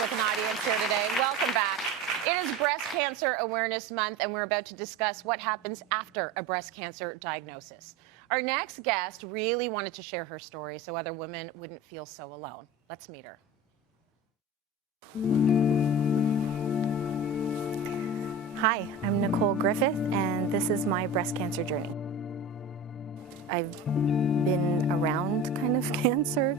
with an audience here today. Welcome back. It is Breast Cancer Awareness Month, and we're about to discuss what happens after a breast cancer diagnosis. Our next guest really wanted to share her story so other women wouldn't feel so alone. Let's meet her. Hi, I'm Nicole Griffith, and this is my breast cancer journey. I've been around kind of cancer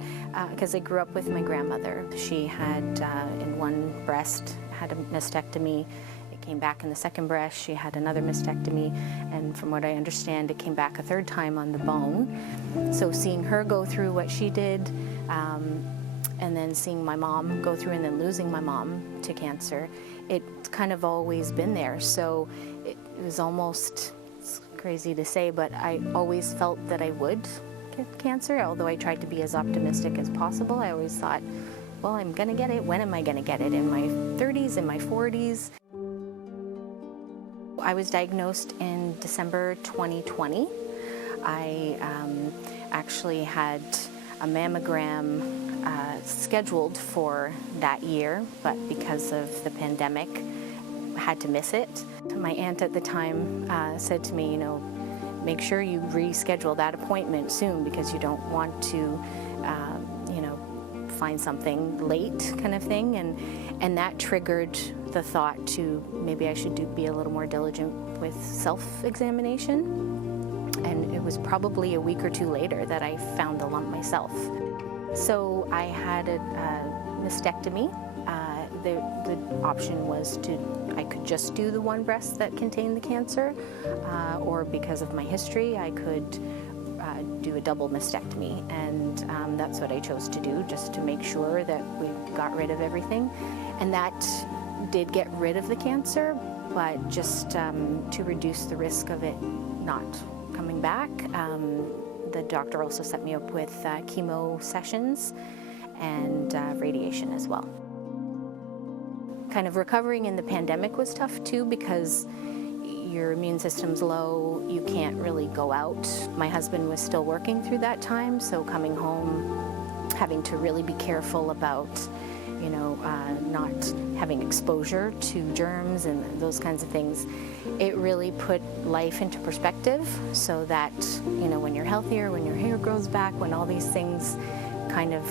because I grew up with my grandmother. She had, in one breast, had a mastectomy. It came back in the second breast. She had another mastectomy, and from what I understand, it came back a third time on the bone. So seeing her go through what she did, and then seeing my mom go through and then losing my mom to cancer, it's kind of always been there. So it was almost, it's crazy to say, but I always felt that I would get cancer, although I tried to be as optimistic as possible. I always thought, well, I'm gonna get it. When am I gonna get it? In my 30s, in my 40s? I was diagnosed in December 2020. I actually had a mammogram scheduled for that year, but because of the pandemic, had to miss it. My aunt at the time said to me, you know, make sure you reschedule that appointment soon because you don't want to, you know, find something late kind of thing. And that triggered the thought to maybe I should be a little more diligent with self-examination. And it was probably a week or two later that I found the lump myself. So I had a mastectomy. The option was I could just do the one breast that contained the cancer, or because of my history, I could do a double mastectomy. And that's what I chose to do, just to make sure that we got rid of everything. And that did get rid of the cancer, but just to reduce the risk of it not coming back. The doctor also set me up with chemo sessions and radiation as well. Kind of recovering in the pandemic was tough too because your immune system's low, you can't really go out. My husband was still working through that time, so coming home, having to really be careful about, you know, not having exposure to germs and those kinds of things. It really put life into perspective so that, you know, when you're healthier, when your hair grows back, when all these things kind of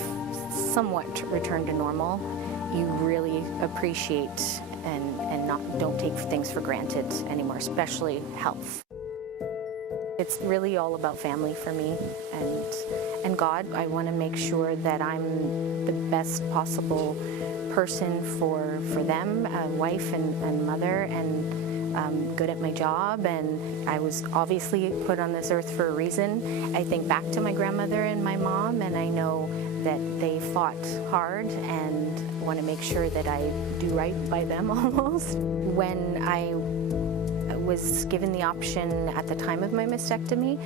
somewhat return to normal, you really appreciate and don't take things for granted anymore, especially health. It's really all about family for me and God. I want to make sure that I'm the best possible person for them, wife and mother, and good at my job. And I was obviously put on this earth for a reason. I think back to my grandmother and my mom, and I know that they fought hard and want to make sure that I do right by them almost. When I was given the option at the time of my mastectomy,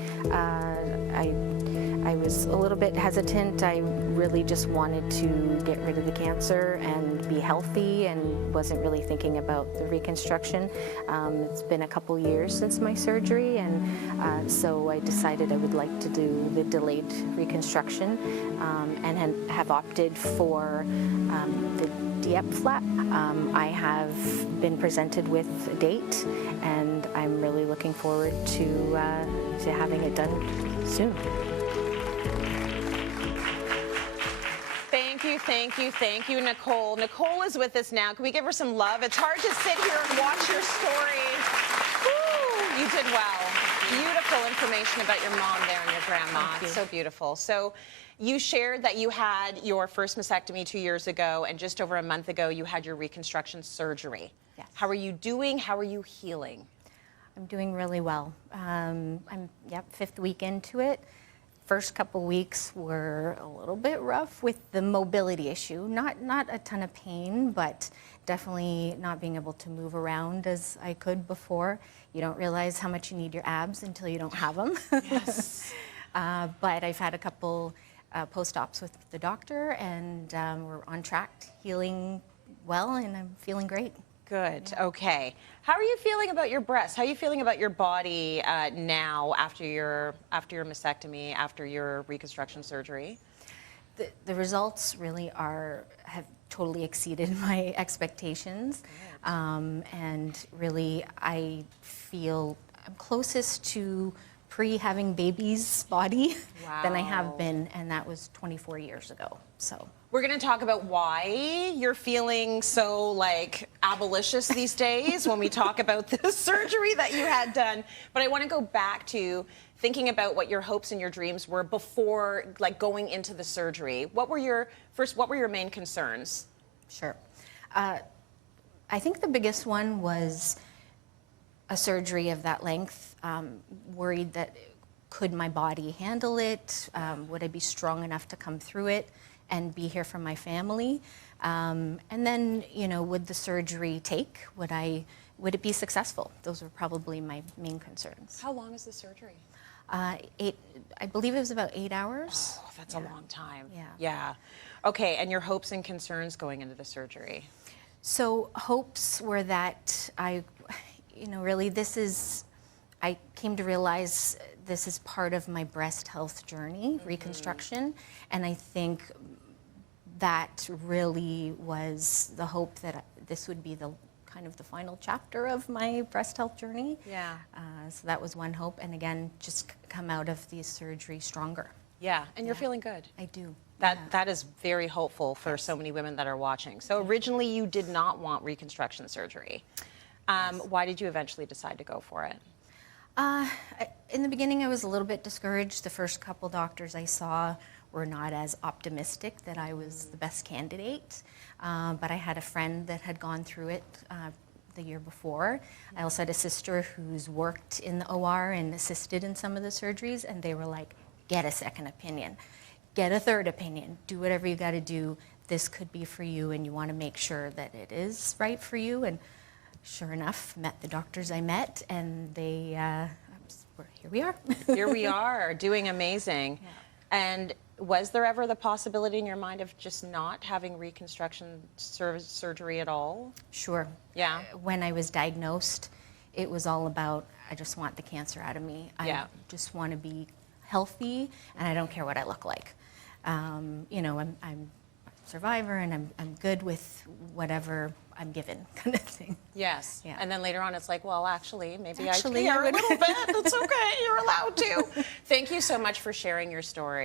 I was a little bit hesitant. I really just wanted to get rid of the cancer and be healthy and wasn't really thinking about the reconstruction. It's been a couple years since my surgery, and so I decided I would like to do the delayed reconstruction and have opted for the DIEP flap. I have been presented with a date, and I'm really looking forward to having it done soon. Thank you, Nicole. Nicole is with us now. Can we give her some love? It's hard to sit here and watch your story. Woo, you did well. Beautiful information about your mom there and your grandma. It's so beautiful. So you shared that you had your first mastectomy 2 years ago, and just over a month ago, you had your reconstruction surgery. Yes. How are you doing? How are you healing? I'm doing really well. I'm, fifth week into it. First couple weeks were a little bit rough with the mobility issue. Not a ton of pain, but definitely not being able to move around as I could before. You don't realize how much you need your abs until you don't have them. Yes. But I've had a couple post-ops with the doctor, and we're on track, healing well, and I'm feeling great. Good. Yeah. Okay. How are you feeling about your breasts? How are you feeling about your body now after your mastectomy, after your reconstruction surgery? The results really have totally exceeded my expectations. And really, I feel I'm closest to pre-having babies body than I have been, and that was 24 years ago. So we're going to talk about why you're feeling so like abolitionist these days when we talk about the surgery that you had done. But I want to go back to thinking about what your hopes and your dreams were before like going into the surgery. What were your main concerns? Sure. I think the biggest one was a surgery of that length. Worried that could my body handle it? Would I be strong enough to come through it and be here for my family? And then, you know, would the surgery take? Would it be successful? Those were probably my main concerns. How long is the surgery? I believe it was about 8 hours. Oh, that's a long time. Yeah. Yeah. Okay, and your hopes and concerns going into the surgery? So hopes were that really I came to realize this is part of my breast health journey, reconstruction, and I think that really was the hope that this would be the kind of the final chapter of my breast health journey. Yeah. So that was one hope, and again, just come out of the surgery stronger. Yeah, and you're feeling good. I do. That is very hopeful for so many women that are watching. So originally you did not want reconstruction surgery. Why did you eventually decide to go for it? In the beginning, I was a little bit discouraged. The first couple doctors I saw were not as optimistic that I was the best candidate. But I had a friend that had gone through it the year before. I also had a sister who's worked in the OR and assisted in some of the surgeries, and they were like, get a second opinion, get a third opinion, do whatever you got to do. This could be for you, and you want to make sure that it is right for you. And sure enough, met the doctors I met, and they, here we are. Here we are, doing amazing. Yeah. And was there ever the possibility in your mind of just not having reconstruction surgery at all? Sure. Yeah. When I was diagnosed, it was all about, I just want the cancer out of me. I just want to be healthy, and I don't care what I look like. You know, I'm a survivor, and I'm good with whatever I'm given, kind of thing. Yes. Yeah. And then later on, it's like, well, actually, maybe I care a little bit. It's okay. You're allowed to. Thank you so much for sharing your story.